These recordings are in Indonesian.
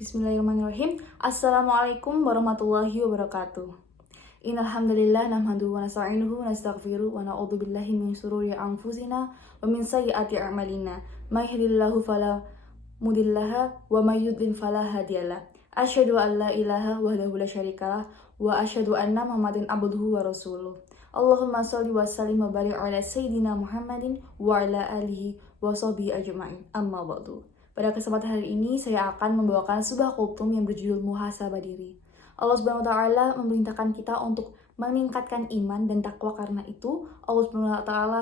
Bismillahirrahmanirrahim. Assalamualaikum warahmatullahi wabarakatuh. Innalhamdulillah nahmaduhu wa nasta'inuhu wa nastaghfiruh wa na'udzu billahi min syururi anfusina wa min sayyiati a'malina. May yahdihillahu fala mudhillaha wa may yudlil fala hadiyalah. Asyhadu an la ilaha wahdahu la syarikalah wa asyhadu anna Muhammadan abduhu wa rasuluh. Allahumma shalli wa sallim wa barik ala sayyidina Muhammadin wa ala alihi wa sahbihi ajma'in. Amma ba'du. Pada kesempatan hari ini, saya akan membawakan sebuah kultum yang berjudul Muhasabah Diri. Allah Subhanahu wa Ta'ala memerintahkan kita untuk meningkatkan iman dan takwa. Karena itu, Allah Subhanahu wa Ta'ala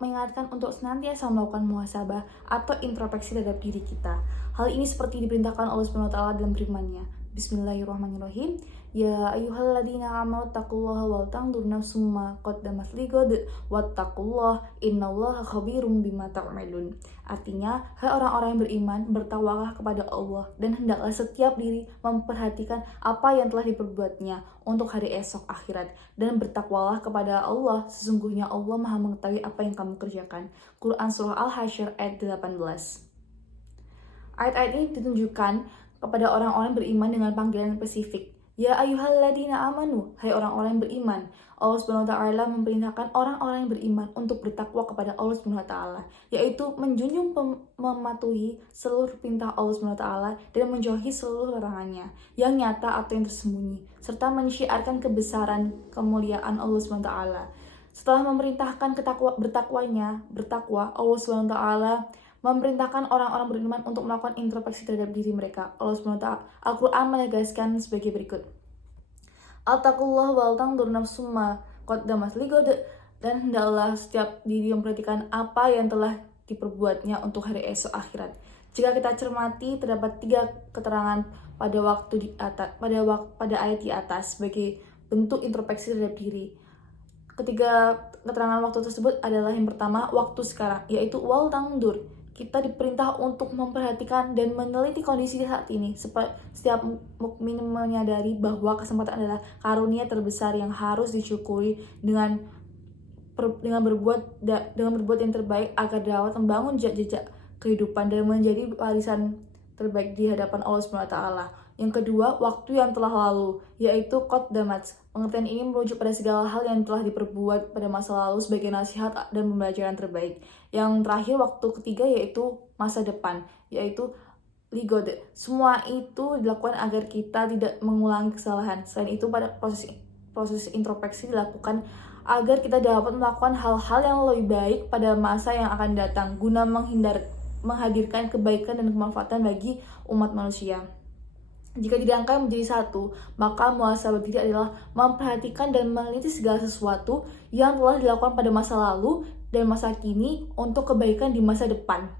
mengingatkan untuk senantiasa melakukan muhasabah atau introspeksi terhadap diri kita. Hal ini seperti diperintahkan Allah Subhanahu wa Ta'ala dalam firman-Nya. Bismillahirrahmanirrahim. Ya ayyuhalladzina amanu taqullaha wal tanzur nafsum ma qaddamat lighad wattaqullaha innallaha khabirum bima ta'malun. Artinya, hai orang-orang yang beriman, bertakwalah kepada Allah dan hendaklah setiap diri memperhatikan apa yang telah diperbuatnya untuk hari esok akhirat, dan bertakwalah kepada Allah, sesungguhnya Allah Maha mengetahui apa yang kamu kerjakan. Quran surah Al-Hasyr ayat 18. Ayat-ayat ini ditunjukkan kepada orang-orang beriman dengan panggilan spesifik. Ya ayyuhalladzina amanu, hai orang-orang yang beriman. Allah Subhanahu wa Ta'ala memerintahkan orang-orang yang beriman untuk bertakwa kepada Allah Subhanahu wa Ta'ala, yaitu menjunjung mematuhi seluruh perintah Allah Subhanahu wa Ta'ala dan menjauhi seluruh larangannya yang nyata atau yang tersembunyi, serta mensyiarkan kebesaran kemuliaan Allah Subhanahu wa Ta'ala. Setelah memerintahkan bertakwa, Allah Subhanahu wa Ta'ala memerintahkan orang-orang beriman untuk melakukan introspeksi terhadap diri mereka. Allah SWT Al-Quran menegaskan sebagai berikut. Attaqullah wal tanzur nafsum ma qaddamat lighad, dan hendaklah setiap diri memperhatikan apa yang telah diperbuatnya untuk hari esok akhirat. Jika kita cermati, terdapat 3 keterangan pada pada ayat di atas sebagai bentuk introspeksi terhadap diri. Ketiga keterangan waktu tersebut adalah yang pertama, waktu sekarang, yaitu wal tanzur. Kita diperintah untuk memperhatikan dan meneliti kondisi saat ini. Setiap mukmin menyadari bahwa kesempatan adalah karunia terbesar yang harus disyukuri dengan berbuat yang terbaik agar dapat membangun jejak kehidupan dan menjadi warisan terbaik di hadapan Allah Subhanahu wa Ta'ala. Yang kedua, waktu yang telah lalu, yaitu qaddamat. Pengertian ini merujuk pada segala hal yang telah diperbuat pada masa lalu sebagai nasihat dan pembelajaran terbaik. Yang terakhir, waktu ketiga, yaitu masa depan, yaitu lighad. Semua itu dilakukan agar kita tidak mengulangi kesalahan. Selain itu, pada proses introspeksi dilakukan agar kita dapat melakukan hal-hal yang lebih baik pada masa yang akan datang, guna menghadirkan kebaikan dan kemanfaatan bagi umat manusia. Jika dirangkai menjadi satu, maka muhasabah diri adalah memperhatikan dan meneliti segala sesuatu yang telah dilakukan pada masa lalu dan masa kini untuk kebaikan di masa depan.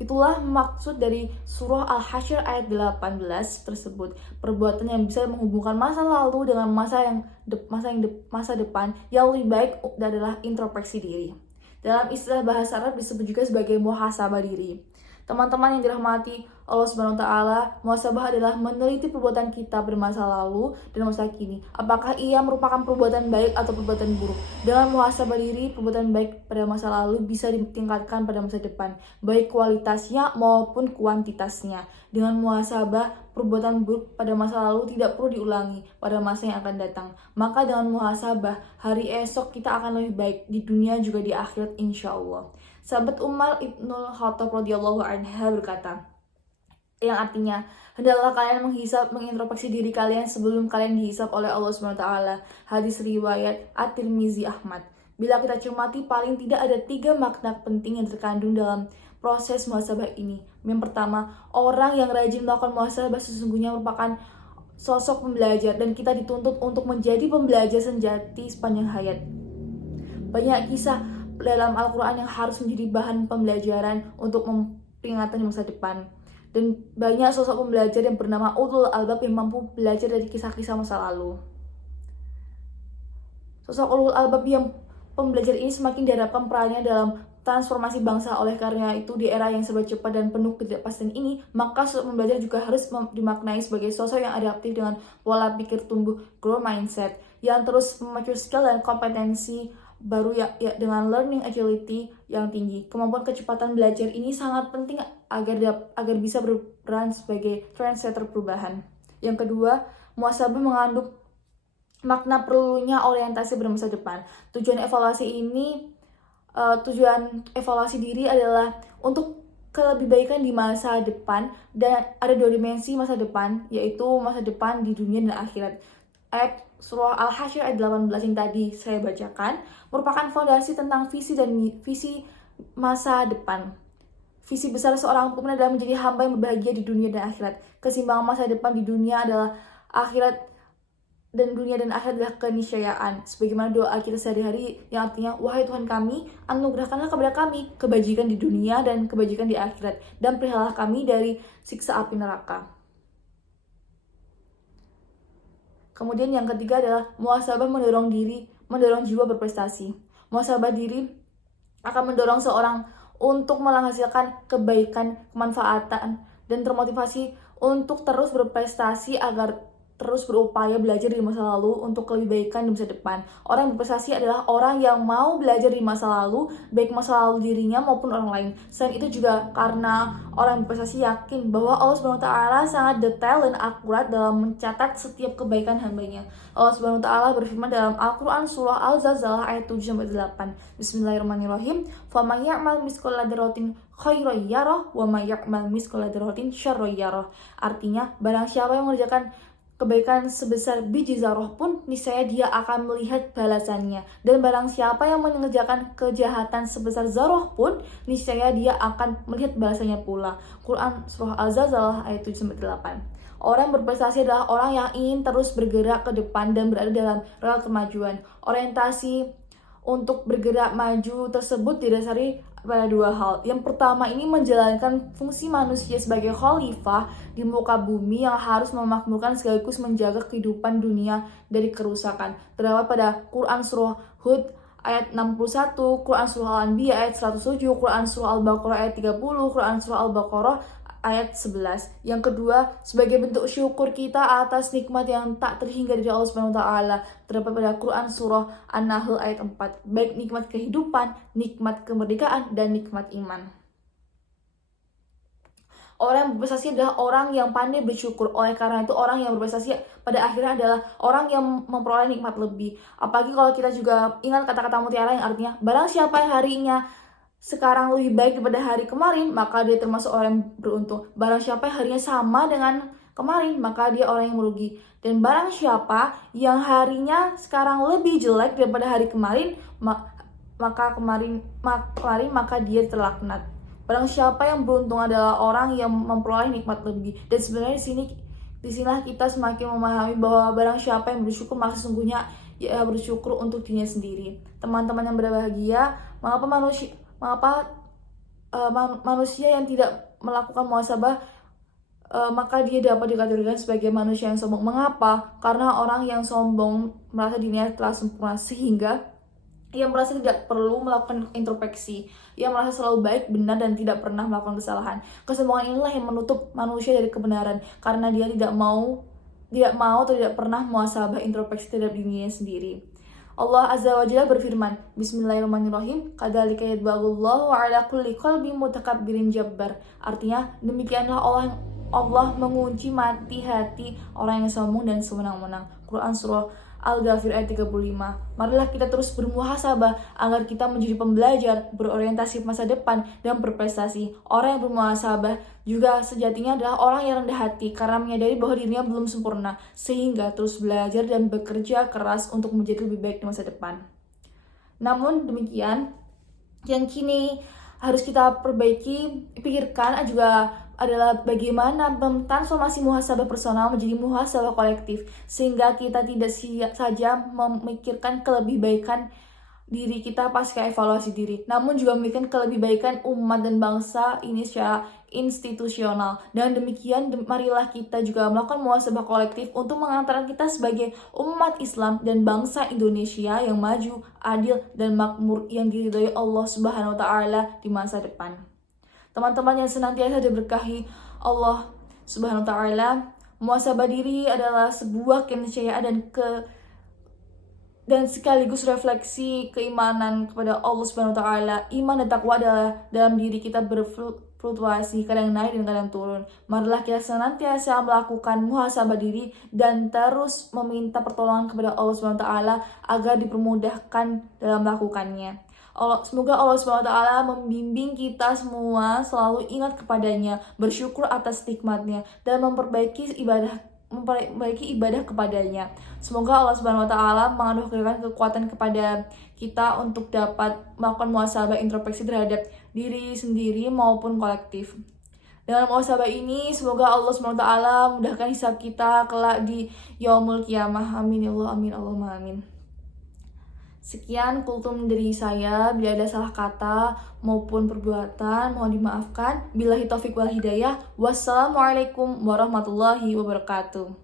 Itulah maksud dari surah Al-Hasyr ayat 18 tersebut. Perbuatan yang bisa menghubungkan masa lalu dengan masa depan yang lebih baik adalah introspeksi diri. Dalam istilah bahasa Arab disebut juga sebagai muhasabah diri. Teman-teman yang dirahmati Allah Subhanahu wa Ta'ala, muhasabah adalah meneliti perbuatan kita pada masa lalu dan masa kini. Apakah ia merupakan perbuatan baik atau perbuatan buruk? Dengan muhasabah diri, perbuatan baik pada masa lalu bisa ditingkatkan pada masa depan, baik kualitasnya maupun kuantitasnya. Dengan muhasabah, perbuatan buruk pada masa lalu tidak perlu diulangi pada masa yang akan datang. Maka dengan muhasabah, hari esok kita akan lebih baik di dunia juga di akhirat insya Allah. Sahabat Umar Ibnul Khattab radhiyallahu anha berkata, yang artinya, hendaklah kalian mengintrospeksi diri kalian sebelum kalian dihisab oleh Allah Subhanahu wa Ta'ala. Hadis riwayat At-Tirmizi Ahmad. Bila kita cermati, paling tidak ada 3 makna penting yang terkandung dalam proses muhasabah ini. Yang pertama, orang yang rajin melakukan muhasabah sesungguhnya merupakan sosok pembelajar, dan kita dituntut untuk menjadi pembelajar sejati sepanjang hayat. Banyak kisah dalam Al-Quran yang harus menjadi bahan pembelajaran untuk memperingati masa depan. Dan banyak sosok pembelajar yang bernama ulul albab yang mampu belajar dari kisah-kisah masa lalu. Sosok ulul albab yang pembelajar ini semakin diharapkan perannya dalam transformasi bangsa. Oleh karena itu, di era yang serba cepat dan penuh ketidakpastian ini, maka sosok pembelajar juga harus dimaknai sebagai sosok yang adaptif dengan pola pikir tumbuh growth mindset, yang terus memacu skill dan kompetensi baru ya dengan learning agility yang tinggi. Kemampuan kecepatan belajar ini sangat penting agar bisa berperan sebagai trendsetter perubahan. Yang kedua, muhasabah mengandung makna perlunya orientasi pada masa depan. Tujuan evaluasi diri adalah untuk kelebihbaikan di masa depan, dan ada dua dimensi masa depan, yaitu masa depan di dunia dan akhirat. Ayat surah Al-Hasyr ayat 18 yang tadi saya bacakan merupakan fondasi tentang visi masa depan. Visi besar seorang pemimpin adalah menjadi hamba yang berbahagia di dunia dan akhirat. Keseimbangan masa depan di dunia adalah akhirat, dan dunia dan akhirat adalah keniscayaan. Sebagaimana doa kita sehari-hari yang artinya, wahai Tuhan kami, anugerahkanlah kepada kami kebajikan di dunia dan kebajikan di akhirat, dan peliharalah kami dari siksa api neraka. Kemudian yang ketiga adalah muhasabah mendorong jiwa berprestasi. Muhasabah diri akan mendorong seorang untuk menghasilkan kebaikan, kemanfaatan, dan termotivasi untuk terus berprestasi agar terus berupaya belajar di masa lalu untuk kelebihbaikan di masa depan. Orang yang berprestasi adalah orang yang mau belajar di masa lalu, baik masa lalu dirinya maupun orang lain. Selain itu juga karena orang yang berprestasi yakin bahwa Allah SWT sangat detail dan akurat dalam mencatat setiap kebaikan hambanya. Allah SWT berfirman dalam Al-Quran surah Al-Zalzalah ayat 7-8. Bismillahirrahmanirrahim. فَمَنْ يَعْمَلْ مِثْقَالَ ذَرَّةٍ خَيْرًا يَرَهُ وَمَنْ يَعْمَلْ مِثْقَالَ ذَرَّةٍ شَرًّا يَرَهُ. Artinya, barang siapa yang mengerjakan kebaikan sebesar biji zarah pun, niscaya dia akan melihat balasannya. Dan barang siapa yang mengerjakan kejahatan sebesar zarah pun, niscaya dia akan melihat balasannya pula. Quran surah Al-Zalzalah ayat 7-8. Orang yang berprestasi adalah orang yang ingin terus bergerak ke depan dan berada dalam rel kemajuan. Orientasi untuk bergerak maju tersebut didasari pada dua hal. Yang pertama, ini menjalankan fungsi manusia sebagai khalifah di muka bumi yang harus memakmurkan sekaligus menjaga kehidupan dunia dari kerusakan. Terdapat pada Quran surah Hud ayat 61, Quran surah Al-Anbiya ayat 107, Quran surah Al-Baqarah ayat 30, Quran surah Al-Baqarah ayat 11. Yang kedua, sebagai bentuk syukur kita atas nikmat yang tak terhingga dari Allah SWT, terdapat pada Quran surah An-Nahl ayat 4, baik nikmat kehidupan, nikmat kemerdekaan, dan nikmat iman. Orang yang berprestasi adalah orang yang pandai bersyukur. Oleh karena itu, orang yang berprestasi pada akhirnya adalah orang yang memperoleh nikmat lebih. Apalagi kalau kita juga ingat kata-kata mutiara yang artinya, barang siapa yang harinya sekarang lebih baik daripada hari kemarin, maka dia termasuk orang yang beruntung. Barang siapa yang harinya sama dengan kemarin, maka dia orang yang merugi. Dan barang siapa yang harinya sekarang lebih jelek daripada hari kemarin, maka dia terlaknat. Barang siapa yang beruntung adalah orang yang memperoleh nikmat lebih. Dan sebenarnya disinilah kita semakin memahami bahwa barang siapa yang bersyukur, maka sesungguhnya ya bersyukur untuk dirinya sendiri. Teman-teman yang berbahagia, mengapa manusia yang tidak melakukan muhasabah, maka dia dapat dikategorikan sebagai manusia yang sombong. Mengapa? Karena orang yang sombong merasa dirinya telah sempurna, sehingga ia merasa tidak perlu melakukan introspeksi. Ia merasa selalu baik, benar, dan tidak pernah melakukan kesalahan. Kesombongan inilah yang menutup manusia dari kebenaran, karena dia tidak mau atau tidak pernah muhasabah introspeksi terhadap dirinya sendiri. Allah Azza wa Jalla berfirman, Bismillahirrahmanirrahim, kadzalika yadbagullahu ala kulli qalbi mutakabbirin jabbar. Artinya, demikianlah Allah mengunci mati hati orang yang sombong dan semenang-menang. Quran surah Al-Ghafir ayat 35. Marilah kita terus bermuhasabah agar kita menjadi pembelajar, berorientasi masa depan, dan berprestasi. Orang yang bermuhasabah juga sejatinya adalah orang yang rendah hati karena menyadari bahwa dirinya belum sempurna, sehingga terus belajar dan bekerja keras untuk menjadi lebih baik di masa depan. Namun demikian, yang kini harus kita pikirkan juga adalah bagaimana transformasi muhasabah personal menjadi muhasabah kolektif, sehingga kita tidak saja memikirkan kelebihbaikan diri kita pasca evaluasi diri, namun juga memikirkan kelebihbaikan umat dan bangsa ini secara institusional. Dan demikian, marilah kita juga melakukan muhasabah kolektif untuk mengantarkan kita sebagai umat Islam dan bangsa Indonesia yang maju, adil, dan makmur yang diridhoi Allah Subhanahu wa Ta'ala di masa depan. Teman-teman yang senantiasa diberkahi Allah Subhanahu wa Ta'ala, muhasabah diri adalah sebuah keniscayaan dan dan sekaligus refleksi keimanan kepada Allah Subhanahu wa taala. Iman dan takwa adalah dalam diri kita berfluktuasi, kadang naik dan kadang turun. Marilah kita senantiasa melakukan muhasabah diri dan terus meminta pertolongan kepada Allah Subhanahu wa taala agar dipermudahkan dalam melakukannya. Semoga Allah Subhanahu wa taala membimbing kita semua selalu ingat kepadanya, bersyukur atas nikmatnya dan memperbaiki ibadah kepadanya. Semoga Allah Subhanahu wa taala menganugerahkan kekuatan kepada kita untuk dapat melakukan muhasabah introspeksi terhadap diri sendiri maupun kolektif. Dengan muhasabah ini, semoga Allah Subhanahu wa taala mudahkan hisab kita kelak di yaumul qiyamah. Amin ya Allah, amin Allahumma amin. Sekian kultum dari saya. Bila ada salah kata maupun perbuatan, mohon dimaafkan. Billahi taufiq wal hidayah. Wassalamualaikum warahmatullahi wabarakatuh.